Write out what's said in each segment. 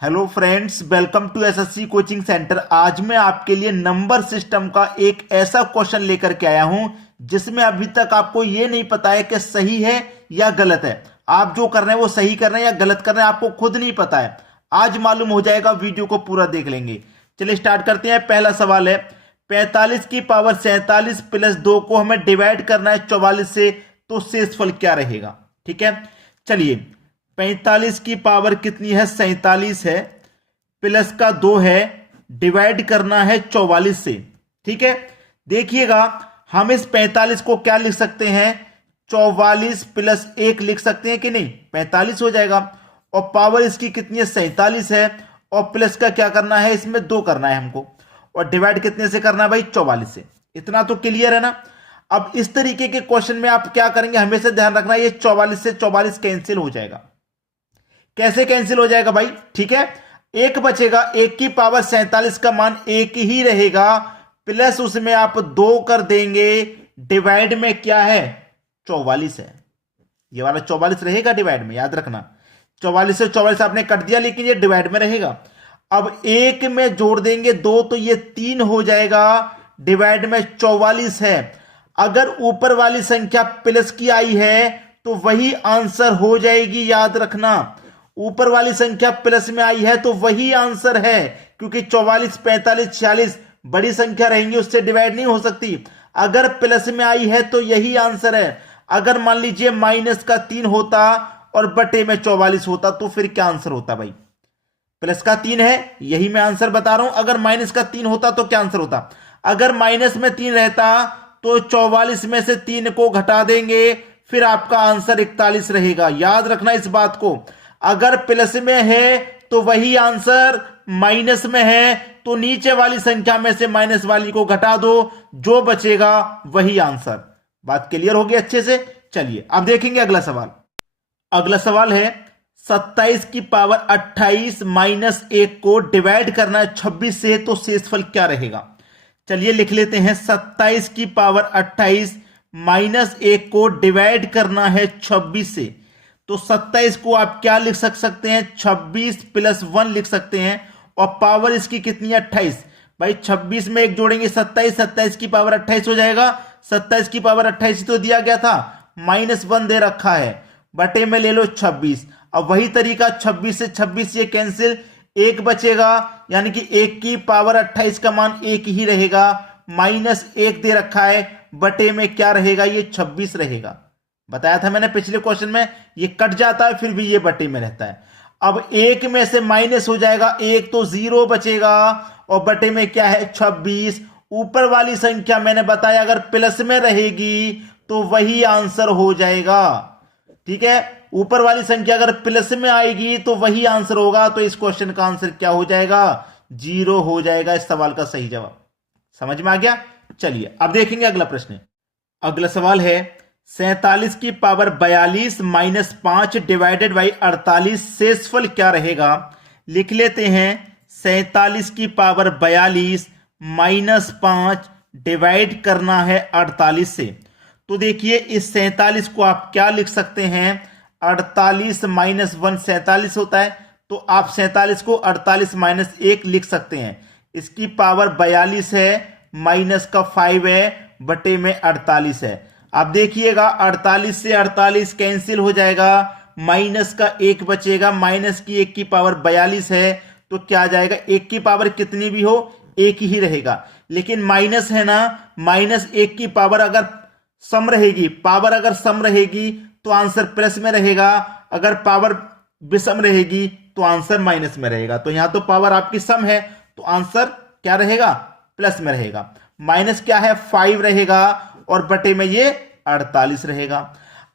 Hello friends, welcome to SSC coaching centre. आज मैं आपके लिए नंबर सिस्टम का एक ऐसा क्वेश्चन लेकर के आया हूं जिसमें अभी तक आपको ये नहीं पता है कि सही है या गलत है। आप जो कर रहे हैं वो सही कर रहे हैं या गलत कर रहे हैं, आपको खुद नहीं पता है। आज मालूम हो जाएगा, वीडियो को पूरा देख लेंगे। चलिए स्टार्ट करते हैं। पहला सवाल है, 45 की पावर 47 प्लस 2 को हमें डिवाइड करना है 44 से, तो शेषफल क्या रहेगा। ठीक है, चलिए 45 की पावर कितनी है, 47 है, प्लस का 2 है, डिवाइड करना है 44 से। ठीक है, देखिएगा हम इस 45 को क्या लिख सकते हैं, 44 प्लस 1 लिख सकते हैं कि नहीं, 45 हो जाएगा। और पावर इसकी कितनी है, 47 है, और प्लस का क्या करना है, इसमें 2 करना है हमको, और डिवाइड कितने से करना है भाई, 44 से। इतना तो क्लियर है ना। अब इस तरीके के क्वेश्चन में आप क्या करेंगे, हमेशा ध्यान रखना, ये 44 से 44 कैंसिल हो जाएगा। कैसे कैंसिल हो जाएगा भाई, ठीक है, एक बचेगा, एक की पावर 47 का मान एक ही रहेगा, प्लस उसमें आप 2 कर देंगे, डिवाइड में क्या है, 44 है। ये वाला 44 रहेगा डिवाइड में, याद रखना। 44 से 44 आपने कट दिया, लेकिन ये डिवाइड में रहेगा। अब एक में जोड़ देंगे 2, तो ये 3 हो जाएगा, डिवाइड में 44 है। अगर ऊपर वाली संख्या प्लस की आई है तो वही आंसर हो जाएगी, याद रखना। ऊपर वाली संख्या प्लस में आई है तो वही आंसर है, क्योंकि 44, 45, 46 बड़ी संख्या रहेंगी, उससे डिवाइड नहीं हो सकती। अगर प्लस में आई है तो यही आंसर है। अगर मान लीजिए माइनस का 3 होता और बटे में 44 होता, तो फिर क्या आंसर होता भाई। प्लस का 3 है, यही मैं आंसर बता रहा हूं। अगर माइनस का 3 होता तो क्या आंसर होता। अगर माइनस में 3 रहता तो 44 में से 3 को घटा देंगे, फिर आपका आंसर 41 रहेगा। याद रखना इस बात को। अगर प्लस में है तो वही आंसर, माइनस में है तो नीचे वाली संख्या में से माइनस वाली को घटा दो, जो बचेगा वही आंसर। बात क्लियर होगी अच्छे से। चलिए अब देखेंगे अगला सवाल। अगला सवाल है, 27 की पावर 28 माइनस 1 को डिवाइड करना है 26 से, तो शेषफल क्या रहेगा। चलिए लिख लेते हैं, 27 की पावर 28 माइनस 1 को डिवाइड करना है 26 से, तो 27 को आप क्या लिख सकते हैं, 26 प्लस 1 लिख सकते हैं, और पावर इसकी कितनी है, 28। भाई 26 में 1 जोड़ेंगे 27, 27 की पावर 28 हो जाएगा। 27 की पावर 28 तो दिया गया था, माइनस 1 दे रखा है, बटे में ले लो 26। अब वही तरीका, 26 से 26 ये कैंसिल, 1 बचेगा, यानी कि 1 की पावर 28 का मान 1 ही रहेगा, माइनस 1 दे रखा है, बटे में क्या रहेगा, ये 26 रहेगा। बताया था मैंने पिछले क्वेश्चन में, ये कट जाता है फिर भी ये बटे में रहता है। अब 1 में से माइनस हो जाएगा 1, तो 0 बचेगा, और बटे में क्या है, 26। ऊपर वाली संख्या मैंने बताया अगर प्लस में रहेगी तो वही आंसर हो जाएगा। ठीक है, ऊपर वाली संख्या अगर प्लस में आएगी तो वही आंसर होगा, तो इस क्वेश्चन का आंसर क्या हो जाएगा, 0 हो जाएगा। इस सवाल का सही जवाब समझ में आ गया। चलिए अब देखेंगे अगला प्रश्न। अगला सवाल है, 47 की पावर 42 माइनस 5 डिवाइडेड बाई 48, शेषफल क्या रहेगा। लिख लेते हैं, 47 की पावर 42 माइनस 5 डिवाइड करना है 48 से। तो देखिए इस 47 को आप क्या लिख सकते हैं, 48 माइनस 1 47 होता है, तो आप 47 को 48 माइनस 1 लिख सकते हैं। इसकी पावर 42 है, माइनस का 5 है, बटे में 48 है। अब देखिएगा 48 से 48 कैंसिल हो जाएगा, माइनस का 1 बचेगा, माइनस की 1 की पावर 42 है, तो क्या आ जाएगा, 1 की पावर कितनी भी हो 1 ही रहेगा। लेकिन माइनस है ना, माइनस 1 की पावर अगर सम रहेगी, पावर अगर सम रहेगी तो आंसर प्लस में रहेगा, अगर पावर विषम रहेगी तो आंसर माइनस में रहेगा। तो यहां तो पावर आपकी सम है, तो आंसर क्या रहेगा, प्लस में रहेगा। माइनस क्या है, 5 रहेगा, और बटे में ये 48 रहेगा।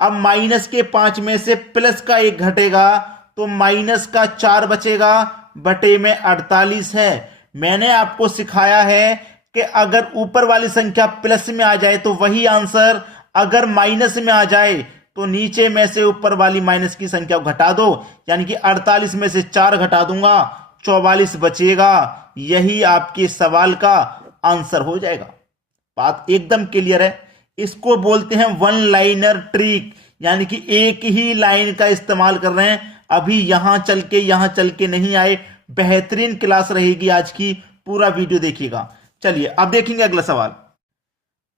अब माइनस के 5 में से प्लस का 1 घटेगा, तो माइनस का 4 बचेगा, बटे में 48 है। मैंने आपको सिखाया है कि अगर ऊपर वाली संख्या प्लस में आ जाए तो वही आंसर, अगर माइनस में आ जाए तो नीचे में से ऊपर वाली माइनस की संख्या को घटा दो, यानी कि 48 में से 4 घटा दूंगा, 44 बचेगा। यही आपके सवाल का आंसर हो जाएगा। बात एकदम क्लियर है। इसको बोलते हैं वन लाइनर ट्रिक, यानी कि एक ही लाइन का इस्तेमाल कर रहे हैं। अभी यहां चल के नहीं आए। बेहतरीन क्लास रहेगी आज की, पूरा वीडियो देखिएगा। चलिए अब देखेंगे अगला सवाल।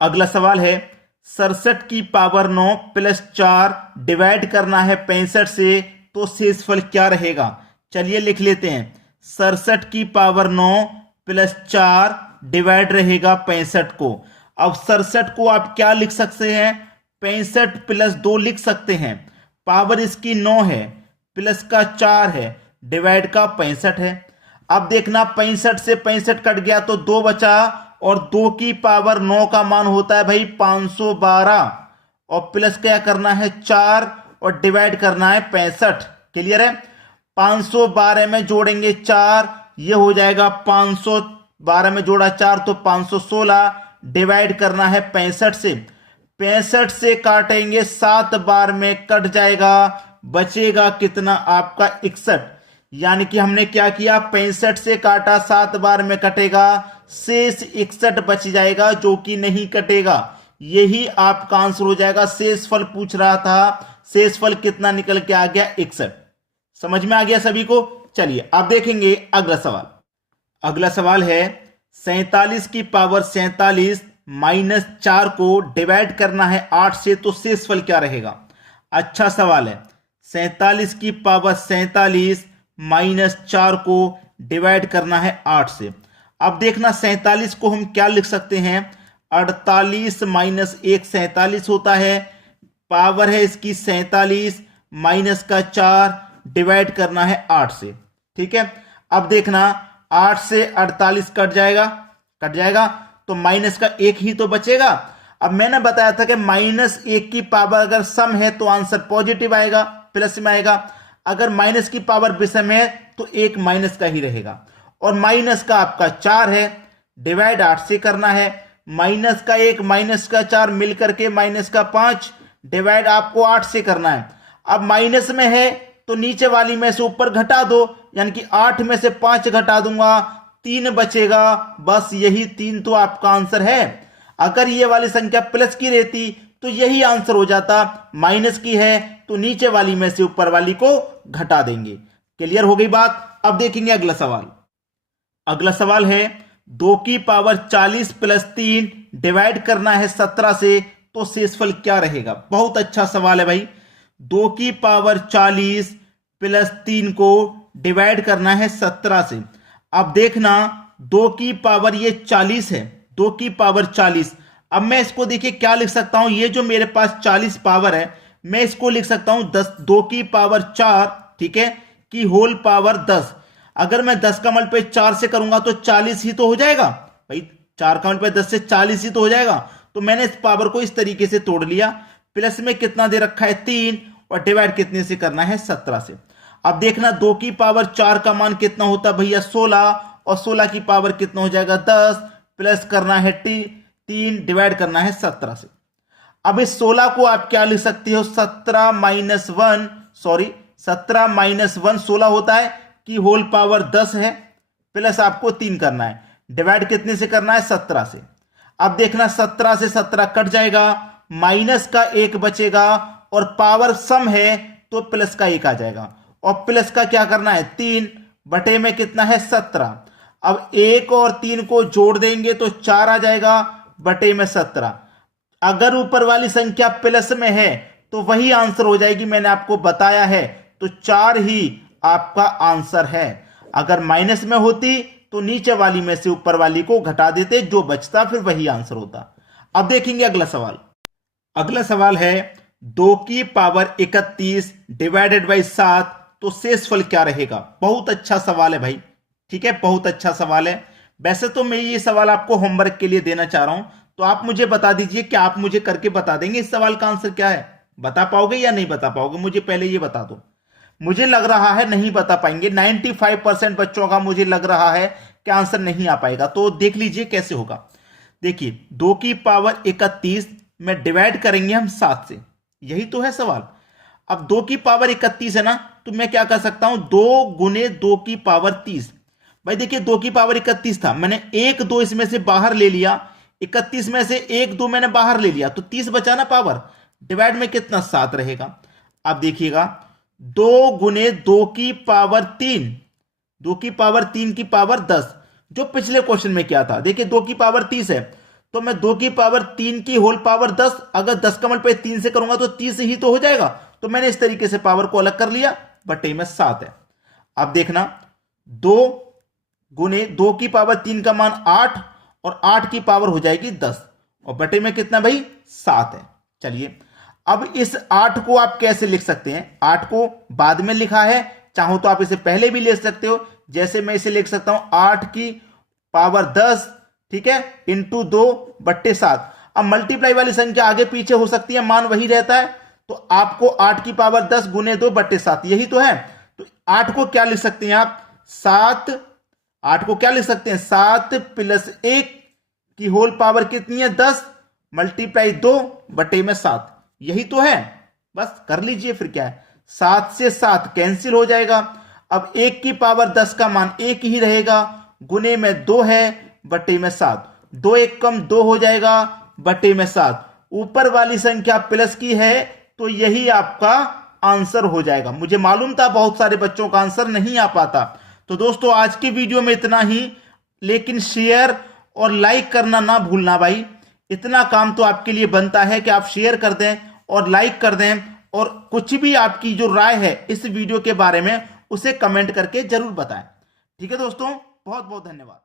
अगला सवाल है 67 की पावर 9 प्लस 4 डिवाइड करना है 65 से, तो शेषफल क्या रहेगा। चलिए लिख लेते हैं। 67 की पावर 9 प्लस 4 डिवाइड रहेगा 65 को। अब 67 को आप क्या लिख सकते हैं, 65 प्लस 2 लिख सकते हैं। पावर इसकी 9 है, प्लस का 4 है, डिवाइड का 65 है। अब देखना 65 से 65 कट गया तो 2 बचा, और 2 की पावर 9 का मान होता है भाई 512, और प्लस क्या करना है 4 और डिवाइड करना है 65। क्लियर है। 512 में जोड़ेंगे 4, ये हो जाएगा 512 में जोड़ा 4 तो 516, डिवाइड करना है 65 से। 65 से काटेंगे 7 बार में कट जाएगा, बचेगा कितना आपका 61। यानी कि हमने क्या किया, 65 से काटा 7 बार में कटेगा, शेष 61 बच जाएगा जो कि नहीं कटेगा। यही आपका आंसर हो जाएगा। शेषफल पूछ रहा था, शेषफल कितना निकल के आ गया 61। समझ में आ गया सभी को। चलिए अब देखेंगे अगला सवाल। अगला सवाल है 47 की पावर 47 माइनस 4 को डिवाइड करना है 8 से, तो शेषफल क्या रहेगा। अच्छा सवाल है। 47 की पावर 47 माइनस 4 को डिवाइड करना है 8 से। अब देखना 47 को हम क्या लिख सकते हैं, 48 माइनस 1 47 होता है, पावर है इसकी 47 माइनस का 4 डिवाइड करना है 8 से। ठीक है। अब देखना 8 से 48 कट जाएगा तो माइनस का 1 ही तो बचेगा। अब मैंने बताया था कि माइनस 1 की पावर अगर सम है तो आंसर पॉजिटिव आएगा, प्लस में आएगा। अगर माइनस की पावर विषम है तो 1 माइनस का ही रहेगा, और माइनस का आपका 4 है, डिवाइड 8 से करना है। माइनस का 1 माइनस का 4 मिलकर के माइनस का 5, डिवाइड आपको 8 से करना है। अब माइनस में है तो नीचे वाली में से ऊपर घटा दो, यानी कि 8 में से 5 घटा दूंगा, 3 बचेगा। बस यही 3 तो आपका आंसर है। अगर ये वाली संख्या प्लस की रहती तो यही आंसर हो जाता, माइनस की है तो नीचे वाली में से ऊपर वाली को घटा देंगे। क्लियर हो गई बात। अब देखेंगे अगला सवाल। अगला सवाल है 2 की पावर 40 प्लस 3 डिवाइड करना है 17 से, तो शेषफल क्या रहेगा। बहुत अच्छा सवाल है भाई। 2 की पावर 40 प्लस 3 को डिवाइड करना है 17 से। अब देखना 2 की पावर ये 40 है, 2 की पावर 40। अब मैं इसको देखिए क्या लिख सकता हूं, ये जो मेरे पास 40 पावर है मैं इसको लिख सकता हूं 2 की पावर 4, ठीक है, की होल पावर 10। अगर मैं 10 का मल्टीप्लाई 4 से करूंगा तो 40 ही तो हो जाएगा भाई। 4 का मल्टीप्लाई 10 से 40 ही तो हो जाएगा। तो मैंने इस पावर को इस तरीके से तोड़ लिया। प्लस में कितना दे रखा है 3, और डिवाइड कितने से करना है 17 से। अब देखना 2 की पावर 4 का मान कितना होता भैया 16, और 16 की पावर कितना हो जाएगा 10, प्लस करना है 3, डिवाइड करना है 17 से। अब इस 16 को आप क्या लिख सकते हो, 17 माइनस 1 16 होता है कि होल पावर 10 है, प्लस आपको 3 करना है, डिवाइड कितने से करना है 17 से। अब देखना 17 से 17 कट जाएगा, माइनस का 1 बचेगा, और पावर सम है तो प्लस का 1 आ जाएगा, और प्लस का क्या करना है 3 बटे में कितना है 17। अब 1 और 3 को जोड़ देंगे तो 4 आ जाएगा, बटे में 17। अगर ऊपर वाली संख्या प्लस में है तो वही आंसर हो जाएगी, मैंने आपको बताया है। तो 4 ही आपका आंसर है। अगर माइनस में होती तो नीचे वाली में से ऊपर वाली को घटा देते, जो बचता फिर वही आंसर होता। अब देखेंगे अगला सवाल। अगला सवाल है 2 की पावर 31 डिवाइडेड बाई 7, तो शेषफल क्या रहेगा। बहुत अच्छा सवाल है भाई, ठीक है, बहुत अच्छा सवाल है। वैसे तो मैं ये सवाल आपको होमवर्क के लिए देना चाह रहा हूं, तो आप मुझे बता दीजिए कि आप मुझे करके बता देंगे इस सवाल का आंसर क्या है। बता पाओगे या नहीं बता पाओगे, मुझे पहले ये बता दो। मुझे लग रहा है नहीं बता पाएंगे। 95% बच्चों का मुझे लग रहा है कि आंसर नहीं आ पाएगा। तो देख लीजिए कैसे होगा। देखिए 2 की पावर 31 में डिवाइड करेंगे हम 7 से, यही तो है सवाल। अब 2 की पावर 31 है ना, तो मैं क्या कर सकता हूं 2 गुने 2 की पावर 30। भाई देखिए 2 की पावर 31 था, मैंने 1 2 इसमें से बाहर ले लिया, 31 में से 1 2 मैंने बाहर ले लिया, तो 30 बचा ना पावर, डिवाइड में कितना 7 रहेगा। अब देखिएगा 2 गुने 2 की पावर 3, 2 की पावर 3 की पावर 10, जो पिछले क्वेश्चन में क्या था। देखिए 2 की पावर 30 है, तो मैं 2 की पावर 3 की होल पावर 10, अगर 10 का मल्टीप्लाई 3 से करूंगा तो 30 ही तो हो जाएगा। तो मैंने इस तरीके से पावर को अलग कर लिया, बटे में 7 है। अब देखना 2 गुने 2 की पावर 3 का मान 8, और 8 की पावर हो जाएगी 10, और बटे में कितना भाई 7 है। चलिए अब इस 8 को आप कैसे लिख सकते हैं, 8 को बाद में लिखा है, चाहो तो आप इसे पहले भी ले सकते हो। जैसे मैं इसे लिख सकता हूं 8 की पावर 10, ठीक है, इंटू 2 बट्टे 7। अब मल्टीप्लाई वाली संख्या आगे पीछे हो सकती है, मान वही रहता है, तो आपको 8 की पावर 10 गुने 2 बट्टे 7 यही तो है। तो 8 को क्या लिख सकते हैं आप, 7, 8 को क्या लिख सकते हैं, 7 प्लस 1 की होल पावर कितनी है 10, मल्टीप्लाई 2 बटे में 7, यही तो है। बस कर लीजिए, फिर क्या है, 7 से 7 कैंसिल हो जाएगा। अब 1 की पावर 10 का मान 1 ही रहेगा, गुने में 2 है बटे में 7, 2 1 कम 2 हो जाएगा बटे में 7। ऊपर वाली संख्या प्लस की है, तो यही आपका आंसर हो जाएगा। मुझे मालूम था बहुत सारे बच्चों का आंसर नहीं आ पाता। तो दोस्तों आज की वीडियो में इतना ही, लेकिन शेयर और लाइक करना ना भूलना भाई। इतना काम तो आपके लिए बनता है कि आप शेयर कर दें और लाइक कर दें, और कुछ भी आपकी जो राय है इस वीडियो के बारे में उसे कमेंट करके जरूर बताएं। ठीक है दोस्तों, बहुत बहुत धन्यवाद।